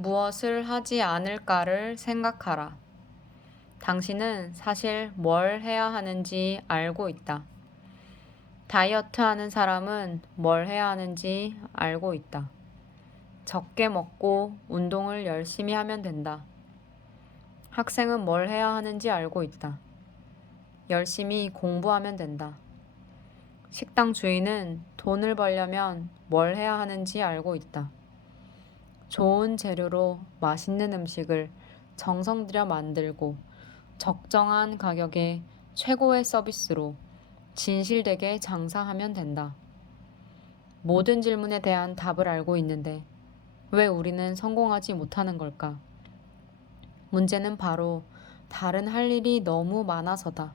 무엇을 하지 않을까를 생각하라. 당신은 사실 뭘 해야 하는지 알고 있다. 다이어트 하는 사람은 뭘 해야 하는지 알고 있다. 적게 먹고 운동을 열심히 하면 된다. 학생은 뭘 해야 하는지 알고 있다. 열심히 공부하면 된다. 식당 주인은 돈을 벌려면 뭘 해야 하는지 알고 있다. 좋은 재료로 맛있는 음식을 정성 들여 만들고 적정한 가격에 최고의 서비스로 진실되게 장사하면 된다. 모든 질문에 대한 답을 알고 있는데 왜 우리는 성공하지 못하는 걸까? 문제는 바로 다른 할 일이 너무 많아서다.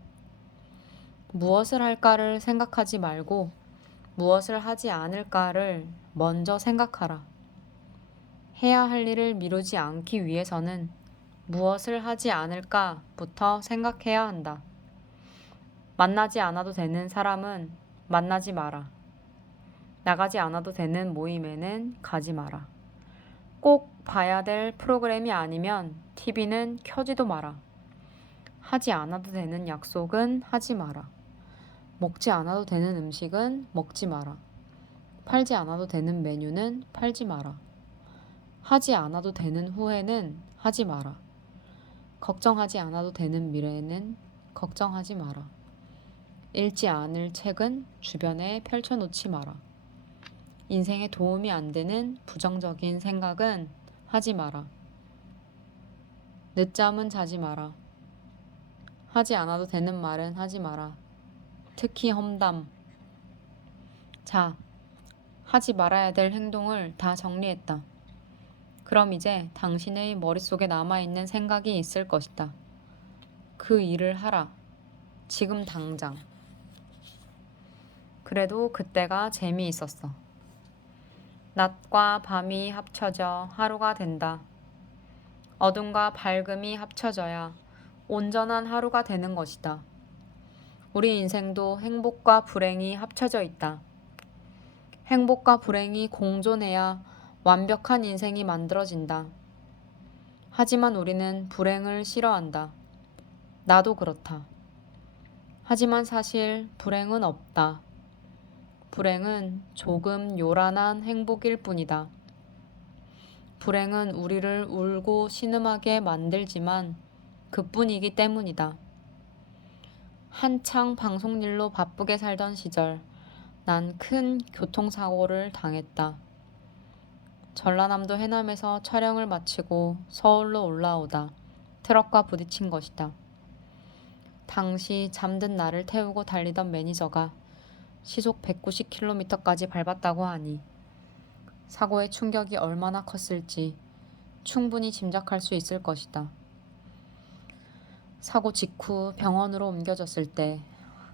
무엇을 할까를 생각하지 말고 무엇을 하지 않을까를 먼저 생각하라. 해야 할 일을 미루지 않기 위해서는 무엇을 하지 않을까부터 생각해야 한다. 만나지 않아도 되는 사람은 만나지 마라. 나가지 않아도 되는 모임에는 가지 마라. 꼭 봐야 될 프로그램이 아니면 TV는 켜지도 마라. 하지 않아도 되는 약속은 하지 마라. 먹지 않아도 되는 음식은 먹지 마라. 팔지 않아도 되는 메뉴는 팔지 마라. 하지 않아도 되는 후회는 하지 마라. 걱정하지 않아도 되는 미래에는 걱정하지 마라. 읽지 않을 책은 주변에 펼쳐놓지 마라. 인생에 도움이 안 되는 부정적인 생각은 하지 마라. 늦잠은 자지 마라. 하지 않아도 되는 말은 하지 마라. 특히 험담. 자, 하지 말아야 될 행동을 다 정리했다. 그럼 이제 당신의 머릿속에 남아있는 생각이 있을 것이다. 그 일을 하라. 지금 당장. 그래도 그때가 재미있었어. 낮과 밤이 합쳐져 하루가 된다. 어둠과 밝음이 합쳐져야 온전한 하루가 되는 것이다. 우리 인생도 행복과 불행이 합쳐져 있다. 행복과 불행이 공존해야 완벽한 인생이 만들어진다. 하지만 우리는 불행을 싫어한다. 나도 그렇다. 하지만 사실 불행은 없다. 불행은 조금 요란한 행복일 뿐이다. 불행은 우리를 울고 신음하게 만들지만 그뿐이기 때문이다. 한창 방송일로 바쁘게 살던 시절, 난 큰 교통사고를 당했다. 전라남도 해남에서 촬영을 마치고 서울로 올라오다 트럭과 부딪힌 것이다. 당시 잠든 나를 태우고 달리던 매니저가 시속 190km까지 밟았다고 하니 사고의 충격이 얼마나 컸을지 충분히 짐작할 수 있을 것이다. 사고 직후 병원으로 옮겨졌을 때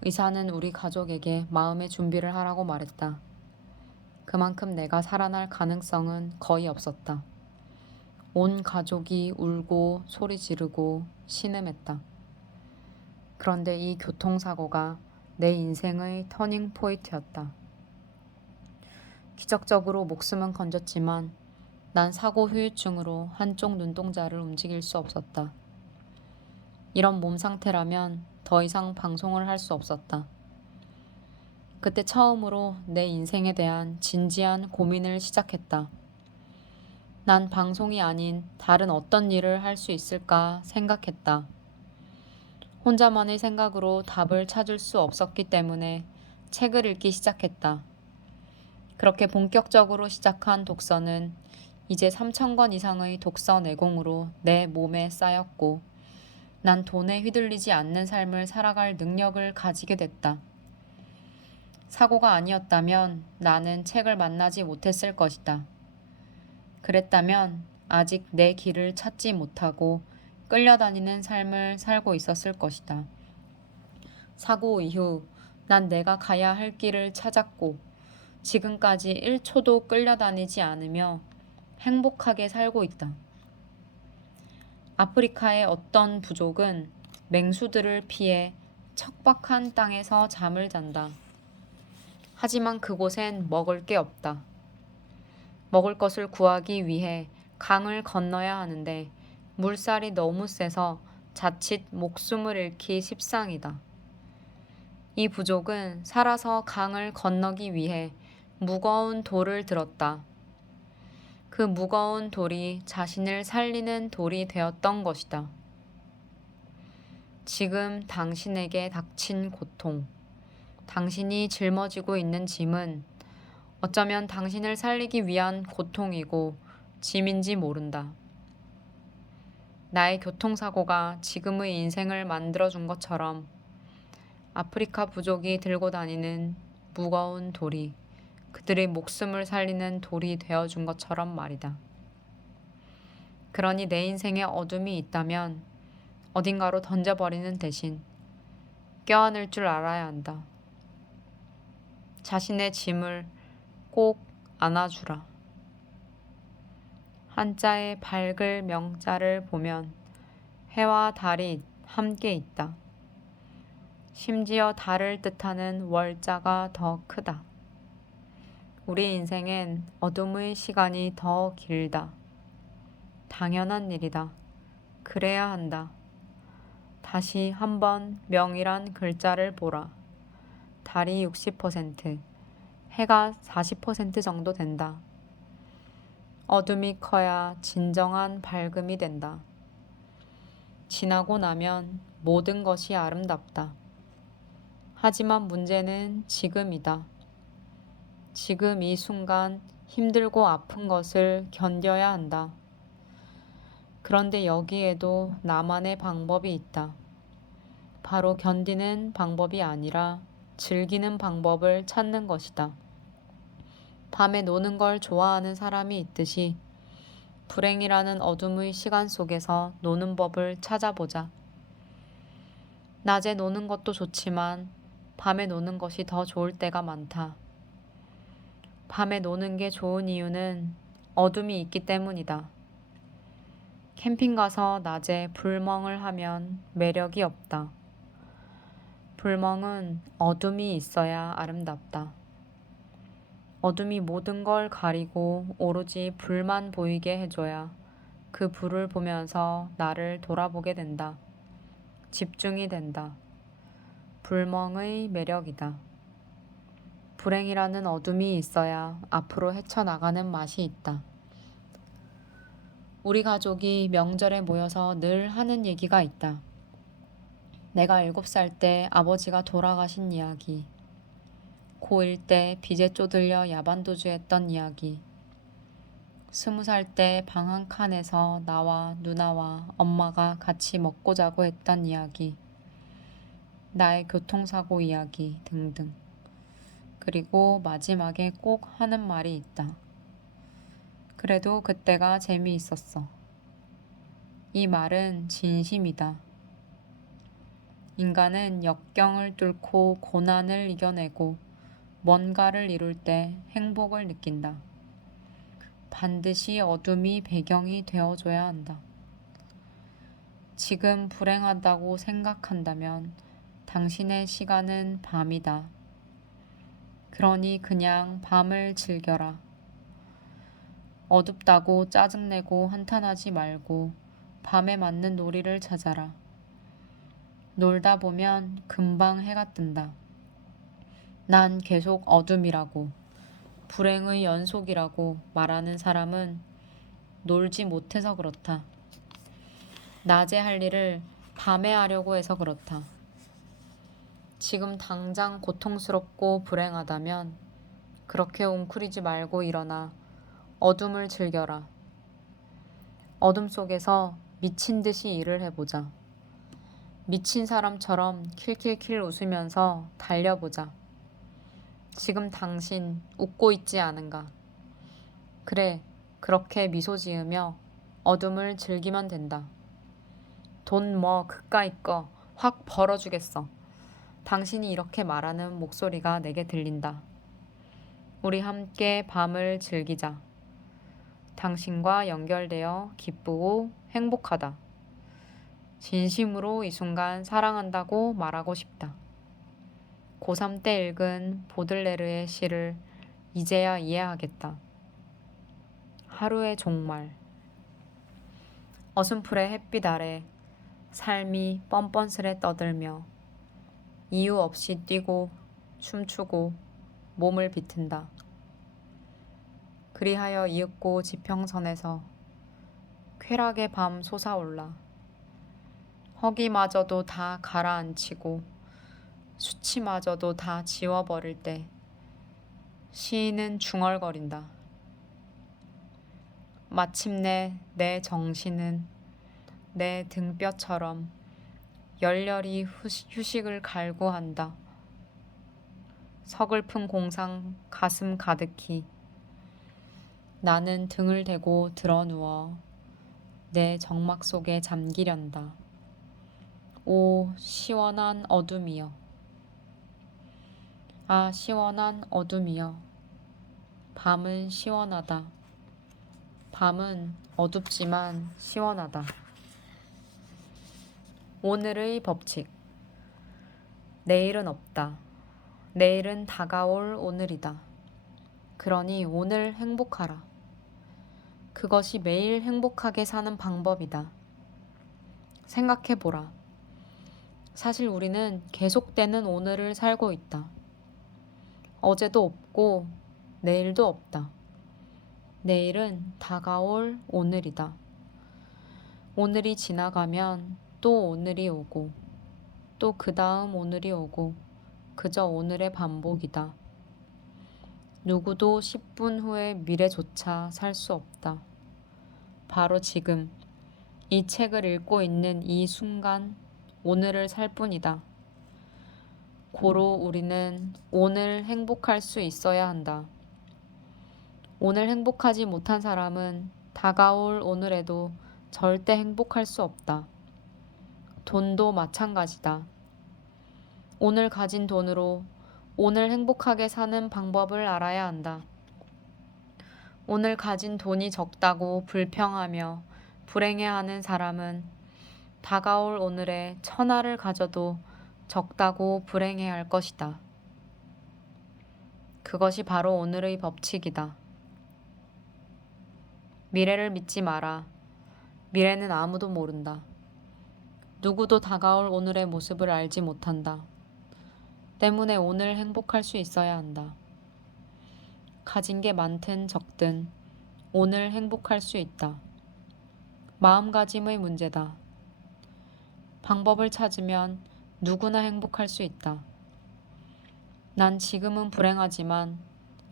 의사는 우리 가족에게 마음의 준비를 하라고 말했다. 그만큼 내가 살아날 가능성은 거의 없었다. 온 가족이 울고 소리 지르고 신음했다. 그런데 이 교통사고가 내 인생의 터닝 포인트였다. 기적적으로 목숨은 건졌지만 난 사고 후유증으로 한쪽 눈동자를 움직일 수 없었다. 이런 몸 상태라면 더 이상 방송을 할 수 없었다. 그때 처음으로 내 인생에 대한 진지한 고민을 시작했다. 난 방송이 아닌 다른 어떤 일을 할 수 있을까 생각했다. 혼자만의 생각으로 답을 찾을 수 없었기 때문에 책을 읽기 시작했다. 그렇게 본격적으로 시작한 독서는 이제 3,000권 이상의 독서 내공으로 내 몸에 쌓였고 난 돈에 휘둘리지 않는 삶을 살아갈 능력을 가지게 됐다. 사고가 아니었다면 나는 책을 만나지 못했을 것이다. 그랬다면 아직 내 길을 찾지 못하고 끌려다니는 삶을 살고 있었을 것이다. 사고 이후 난 내가 가야 할 길을 찾았고 지금까지 1초도 끌려다니지 않으며 행복하게 살고 있다. 아프리카의 어떤 부족은 맹수들을 피해 척박한 땅에서 잠을 잔다. 하지만 그곳엔 먹을 게 없다. 먹을 것을 구하기 위해 강을 건너야 하는데 물살이 너무 세서 자칫 목숨을 잃기 십상이다. 이 부족은 살아서 강을 건너기 위해 무거운 돌을 들었다. 그 무거운 돌이 자신을 살리는 돌이 되었던 것이다. 지금 당신에게 닥친 고통, 당신이 짊어지고 있는 짐은 어쩌면 당신을 살리기 위한 고통이고 짐인지 모른다. 나의 교통사고가 지금의 인생을 만들어준 것처럼 아프리카 부족이 들고 다니는 무거운 돌이 그들의 목숨을 살리는 돌이 되어준 것처럼 말이다. 그러니 내 인생에 어둠이 있다면 어딘가로 던져버리는 대신 껴안을 줄 알아야 한다. 자신의 짐을 꼭 안아주라. 한자의 밝을 명자를 보면 해와 달이 함께 있다. 심지어 달을 뜻하는 월자가 더 크다. 우리 인생엔 어둠의 시간이 더 길다. 당연한 일이다. 그래야 한다. 다시 한번 명이란 글자를 보라. 달이 60%, 해가 40% 정도 된다. 어둠이 커야 진정한 밝음이 된다. 지나고 나면 모든 것이 아름답다. 하지만 문제는 지금이다. 지금 이 순간 힘들고 아픈 것을 견뎌야 한다. 그런데 여기에도 나만의 방법이 있다. 바로 견디는 방법이 아니라 즐기는 방법을 찾는 것이다. 밤에 노는 걸 좋아하는 사람이 있듯이 불행이라는 어둠의 시간 속에서 노는 법을 찾아보자. 낮에 노는 것도 좋지만 밤에 노는 것이 더 좋을 때가 많다. 밤에 노는 게 좋은 이유는 어둠이 있기 때문이다. 캠핑 가서 낮에 불멍을 하면 매력이 없다. 불멍은 어둠이 있어야 아름답다. 어둠이 모든 걸 가리고 오로지 불만 보이게 해줘야 그 불을 보면서 나를 돌아보게 된다. 집중이 된다. 불멍의 매력이다. 불행이라는 어둠이 있어야 앞으로 헤쳐나가는 맛이 있다. 우리 가족이 명절에 모여서 늘 하는 얘기가 있다. 내가 7살 때 아버지가 돌아가신 이야기, 고1 때 빚에 쪼들려 야반도주했던 이야기, 20살 때 방 한 칸에서 나와 누나와 엄마가 같이 먹고 자고 했던 이야기, 나의 교통사고 이야기 등등. 그리고 마지막에 꼭 하는 말이 있다. 그래도 그때가 재미있었어. 이 말은 진심이다. 인간은 역경을 뚫고 고난을 이겨내고 뭔가를 이룰 때 행복을 느낀다. 반드시 어둠이 배경이 되어줘야 한다. 지금 불행하다고 생각한다면 당신의 시간은 밤이다. 그러니 그냥 밤을 즐겨라. 어둡다고 짜증내고 한탄하지 말고 밤에 맞는 놀이를 찾아라. 놀다 보면 금방 해가 뜬다. 난 계속 어둠이라고, 불행의 연속이라고 말하는 사람은 놀지 못해서 그렇다. 낮에 할 일을 밤에 하려고 해서 그렇다. 지금 당장 고통스럽고 불행하다면 그렇게 웅크리지 말고 일어나 어둠을 즐겨라. 어둠 속에서 미친 듯이 일을 해보자. 미친 사람처럼 킬킬킬 웃으면서 달려보자. 지금 당신 웃고 있지 않은가? 그래, 그렇게 미소 지으며 어둠을 즐기면 된다. 돈 뭐 그까이 거 확 벌어주겠어. 당신이 이렇게 말하는 목소리가 내게 들린다. 우리 함께 밤을 즐기자. 당신과 연결되어 기쁘고 행복하다. 진심으로 이 순간 사랑한다고 말하고 싶다. 고3 때 읽은 보들레르의 시를 이제야 이해하겠다. 하루의 종말, 어순풀의 햇빛 아래 삶이 뻔뻔스레 떠들며 이유 없이 뛰고 춤추고 몸을 비튼다. 그리하여 이윽고 지평선에서 쾌락의 밤 솟아올라 허기마저도 다 가라앉히고 수치마저도 다 지워버릴 때 시인은 중얼거린다. 마침내 내 정신은 내 등뼈처럼 열렬히 휴식을 갈구한다. 서글픈 공상 가슴 가득히 나는 등을 대고 드러누워 내 정막 속에 잠기련다. 오 시원한 어둠이여. 아 시원한 어둠이여. 밤은 시원하다. 밤은 어둡지만 시원하다. 오늘의 법칙. 내일은 없다. 내일은 다가올 오늘이다. 그러니 오늘 행복하라. 그것이 매일 행복하게 사는 방법이다. 생각해보라. 사실 우리는 계속되는 오늘을 살고 있다. 어제도 없고 내일도 없다. 내일은 다가올 오늘이다. 오늘이 지나가면 또 오늘이 오고 또 그 다음 오늘이 오고 그저 오늘의 반복이다. 누구도 10분 후의 미래조차 살 수 없다. 바로 지금 이 책을 읽고 있는 이 순간 오늘을 살 뿐이다. 고로 우리는 오늘 행복할 수 있어야 한다. 오늘 행복하지 못한 사람은 다가올 오늘에도 절대 행복할 수 없다. 돈도 마찬가지다. 오늘 가진 돈으로 오늘 행복하게 사는 방법을 알아야 한다. 오늘 가진 돈이 적다고 불평하며 불행해하는 사람은 다가올 오늘에 천하를 가져도 적다고 불행해할 것이다. 그것이 바로 오늘의 법칙이다. 미래를 믿지 마라. 미래는 아무도 모른다. 누구도 다가올 오늘의 모습을 알지 못한다. 때문에 오늘 행복할 수 있어야 한다. 가진 게 많든 적든 오늘 행복할 수 있다. 마음가짐의 문제다. 방법을 찾으면 누구나 행복할 수 있다. 난 지금은 불행하지만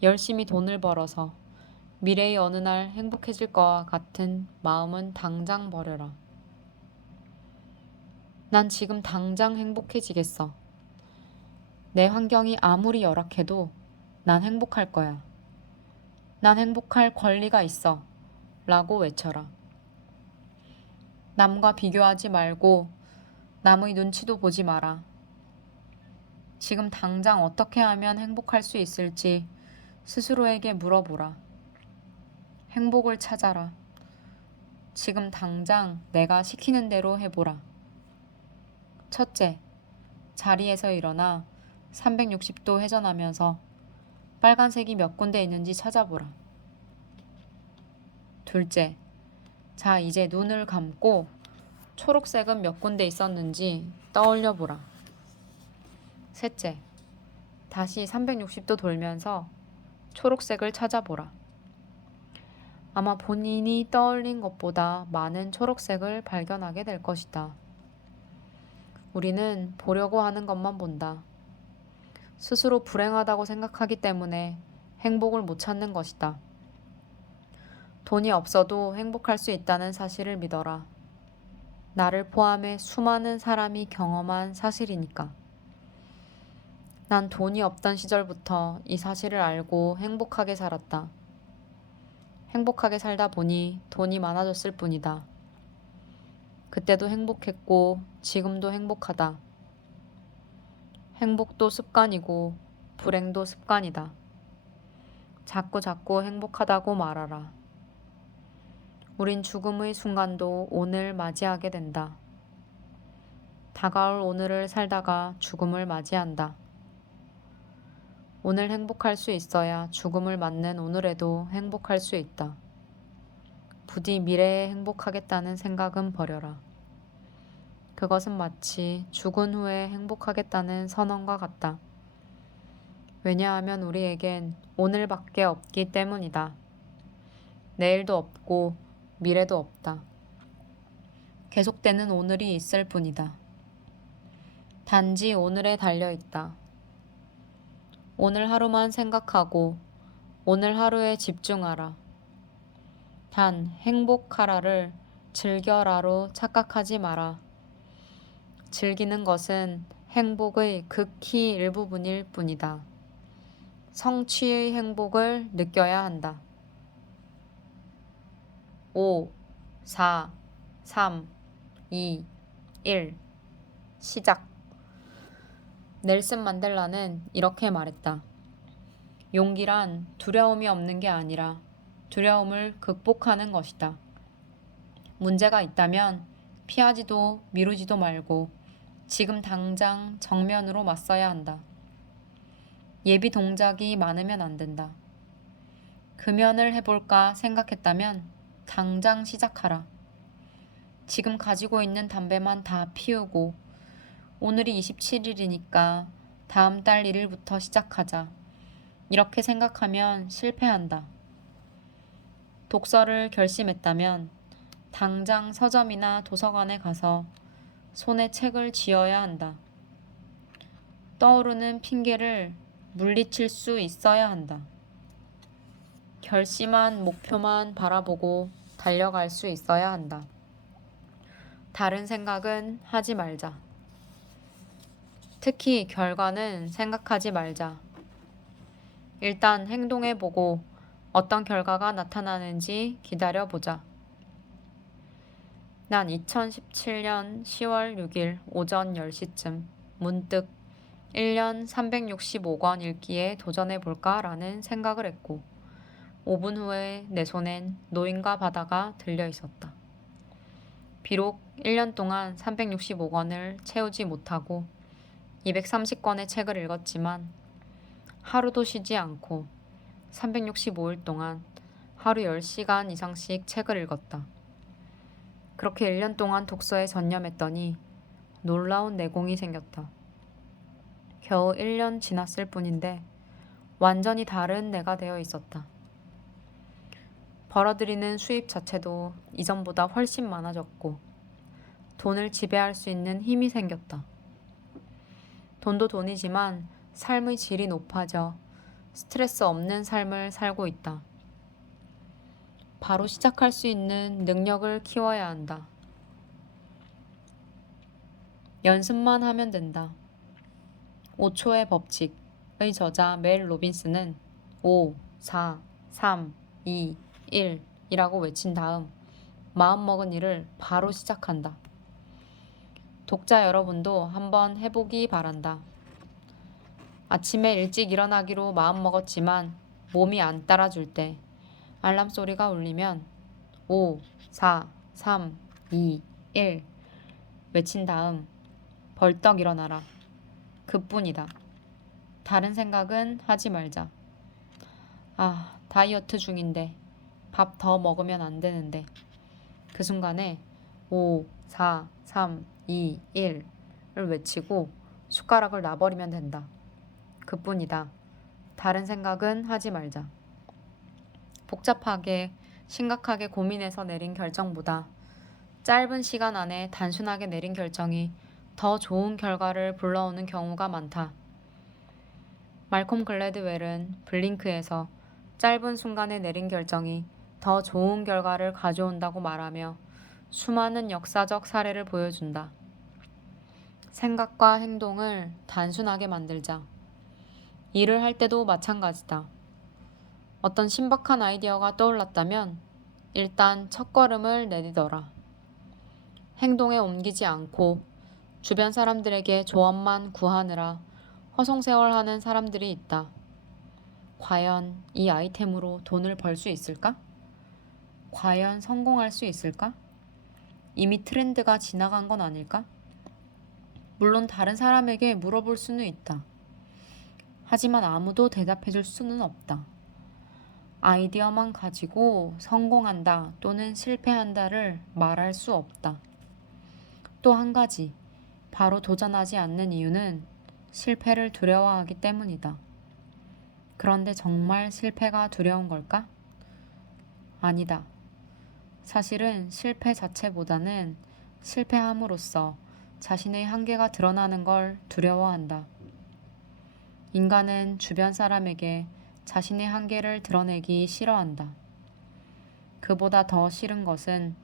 열심히 돈을 벌어서 미래의 어느 날 행복해질 것과 같은 마음은 당장 버려라. 난 지금 당장 행복해지겠어. 내 환경이 아무리 열악해도 난 행복할 거야. 난 행복할 권리가 있어. 라고 외쳐라. 남과 비교하지 말고 남의 눈치도 보지 마라. 지금 당장 어떻게 하면 행복할 수 있을지 스스로에게 물어보라. 행복을 찾아라. 지금 당장 내가 시키는 대로 해보라. 첫째, 자리에서 일어나 360도 회전하면서 빨간색이 몇 군데 있는지 찾아보라. 둘째, 자 이제 눈을 감고 초록색은 몇 군데 있었는지 떠올려 보라. 셋째, 다시 360도 돌면서 초록색을 찾아보라. 아마 본인이 떠올린 것보다 많은 초록색을 발견하게 될 것이다. 우리는 보려고 하는 것만 본다. 스스로 불행하다고 생각하기 때문에 행복을 못 찾는 것이다. 돈이 없어도 행복할 수 있다는 사실을 믿어라. 나를 포함해 수많은 사람이 경험한 사실이니까. 난 돈이 없던 시절부터 이 사실을 알고 행복하게 살았다. 행복하게 살다 보니 돈이 많아졌을 뿐이다. 그때도 행복했고 지금도 행복하다. 행복도 습관이고 불행도 습관이다. 자꾸 행복하다고 말하라. 우린 죽음의 순간도 오늘 맞이하게 된다. 다가올 오늘을 살다가 죽음을 맞이한다. 오늘 행복할 수 있어야 죽음을 맞는 오늘에도 행복할 수 있다. 부디 미래에 행복하겠다는 생각은 버려라. 그것은 마치 죽은 후에 행복하겠다는 선언과 같다. 왜냐하면 우리에겐 오늘밖에 없기 때문이다. 내일도 없고 미래도 없다. 계속되는 오늘이 있을 뿐이다. 단지 오늘에 달려 있다. 오늘 하루만 생각하고 오늘 하루에 집중하라. 단 행복하라를 즐겨라로 착각하지 마라. 즐기는 것은 행복의 극히 일부분일 뿐이다. 성취의 행복을 느껴야 한다. 5, 4, 3, 2, 1. 시작. 넬슨 만델라는 이렇게 말했다. 용기란 두려움이 없는 게 아니라 두려움을 극복하는 것이다. 문제가 있다면 피하지도 미루지도 말고 지금 당장 정면으로 맞서야 한다. 예비 동작이 많으면 안 된다. 금연을 해볼까 생각했다면 당장 시작하라. 지금 가지고 있는 담배만 다 피우고 오늘이 27일이니까 다음 달 1일부터 시작하자. 이렇게 생각하면 실패한다. 독서를 결심했다면 당장 서점이나 도서관에 가서 손에 책을 쥐어야 한다. 떠오르는 핑계를 물리칠 수 있어야 한다. 결심한 목표만 바라보고 달려갈 수 있어야 한다. 다른 생각은 하지 말자. 특히 결과는 생각하지 말자. 일단 행동해보고 어떤 결과가 나타나는지 기다려보자. 난 2017년 10월 6일 오전 10시쯤 문득 1년 365권 읽기에 도전해볼까 라는 생각을 했고 5분 후에 내 손엔 노인과 바다가 들려 있었다. 비록 1년 동안 365권을 채우지 못하고 230권의 책을 읽었지만 하루도 쉬지 않고 365일 동안 하루 10시간 이상씩 책을 읽었다. 그렇게 1년 동안 독서에 전념했더니 놀라운 내공이 생겼다. 겨우 1년 지났을 뿐인데 완전히 다른 내가 되어 있었다. 벌어들이는 수입 자체도 이전보다 훨씬 많아졌고 돈을 지배할 수 있는 힘이 생겼다. 돈도 돈이지만 삶의 질이 높아져 스트레스 없는 삶을 살고 있다. 바로 시작할 수 있는 능력을 키워야 한다. 연습만 하면 된다. 5초의 법칙의 저자 멜 로빈스는 5, 4, 3, 2, 1 이라고 외친 다음 마음먹은 일을 바로 시작한다. 독자 여러분도 한번 해보기 바란다. 아침에 일찍 일어나기로 마음먹었지만 몸이 안 따라줄 때 알람 소리가 울리면 5, 4, 3, 2, 1 외친 다음 벌떡 일어나라. 그뿐이다. 다른 생각은 하지 말자. 아, 다이어트 중인데 밥 더 먹으면 안 되는데. 그 순간에 5, 4, 3, 2, 1을 외치고 숟가락을 놔버리면 된다. 그뿐이다. 다른 생각은 하지 말자. 복잡하게 심각하게 고민해서 내린 결정보다 짧은 시간 안에 단순하게 내린 결정이 더 좋은 결과를 불러오는 경우가 많다. 말콤 글래드웰은 블링크에서 짧은 순간에 내린 결정이 더 좋은 결과를 가져온다고 말하며 수많은 역사적 사례를 보여준다. 생각과 행동을 단순하게 만들자. 일을 할 때도 마찬가지다. 어떤 신박한 아이디어가 떠올랐다면 일단 첫걸음을 내디뎌라. 행동에 옮기지 않고 주변 사람들에게 조언만 구하느라 허송세월하는 사람들이 있다. 과연 이 아이템으로 돈을 벌 수 있을까? 과연 성공할 수 있을까? 이미 트렌드가 지나간 건 아닐까? 물론 다른 사람에게 물어볼 수는 있다. 하지만 아무도 대답해 줄 수는 없다. 아이디어만 가지고 성공한다 또는 실패한다를 말할 수 없다. 또 한 가지, 바로 도전하지 않는 이유는 실패를 두려워하기 때문이다. 그런데 정말 실패가 두려운 걸까? 아니다. 사실은 실패 자체보다는 실패함으로써 자신의 한계가 드러나는 걸 두려워한다. 인간은 주변 사람에게 자신의 한계를 드러내기 싫어한다. 그보다 더 싫은 것은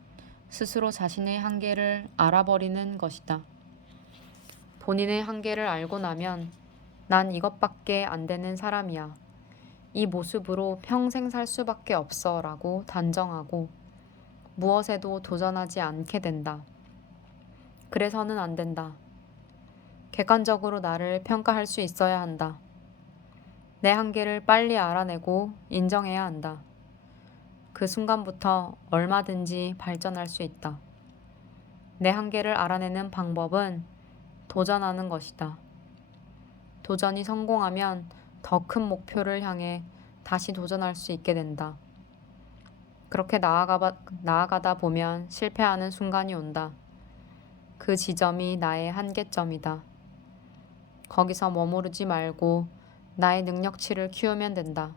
스스로 자신의 한계를 알아버리는 것이다. 본인의 한계를 알고 나면 난 이것밖에 안 되는 사람이야. 이 모습으로 평생 살 수밖에 없어 라고 단정하고 무엇에도 도전하지 않게 된다. 그래서는 안 된다. 객관적으로 나를 평가할 수 있어야 한다. 내 한계를 빨리 알아내고 인정해야 한다. 그 순간부터 얼마든지 발전할 수 있다. 내 한계를 알아내는 방법은 도전하는 것이다. 도전이 성공하면 더 큰 목표를 향해 다시 도전할 수 있게 된다. 그렇게 나아가다 보면 실패하는 순간이 온다. 그 지점이 나의 한계점이다. 거기서 머무르지 말고 나의 능력치를 키우면 된다.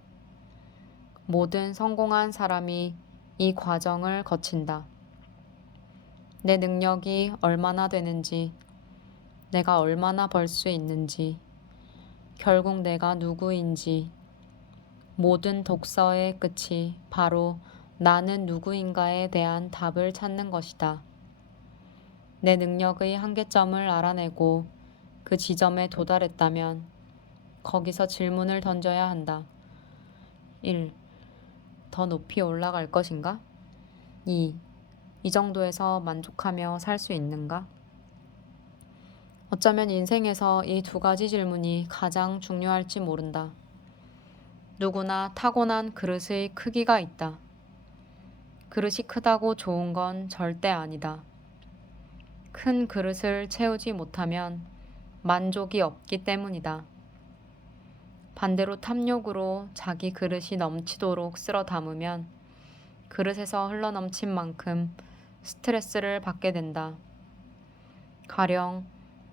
모든 성공한 사람이 이 과정을 거친다. 내 능력이 얼마나 되는지, 내가 얼마나 벌 수 있는지, 결국 내가 누구인지, 모든 독서의 끝이 바로 나는 누구인가에 대한 답을 찾는 것이다. 내 능력의 한계점을 알아내고 그 지점에 도달했다면 거기서 질문을 던져야 한다. 1. 더 높이 올라갈 것인가? 2. 이 정도에서 만족하며 살 수 있는가? 어쩌면 인생에서 이 두 가지 질문이 가장 중요할지 모른다. 누구나 타고난 그릇의 크기가 있다. 그릇이 크다고 좋은 건 절대 아니다. 큰 그릇을 채우지 못하면 만족이 없기 때문이다. 반대로 탐욕으로 자기 그릇이 넘치도록 쓸어 담으면 그릇에서 흘러넘친 만큼 스트레스를 받게 된다. 가령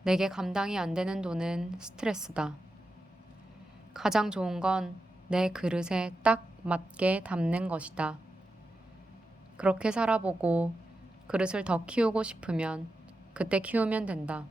내게 감당이 안 되는 돈은 스트레스다. 가장 좋은 건 내 그릇에 딱 맞게 담는 것이다. 그렇게 살아보고 그릇을 더 키우고 싶으면 그때 키우면 된다.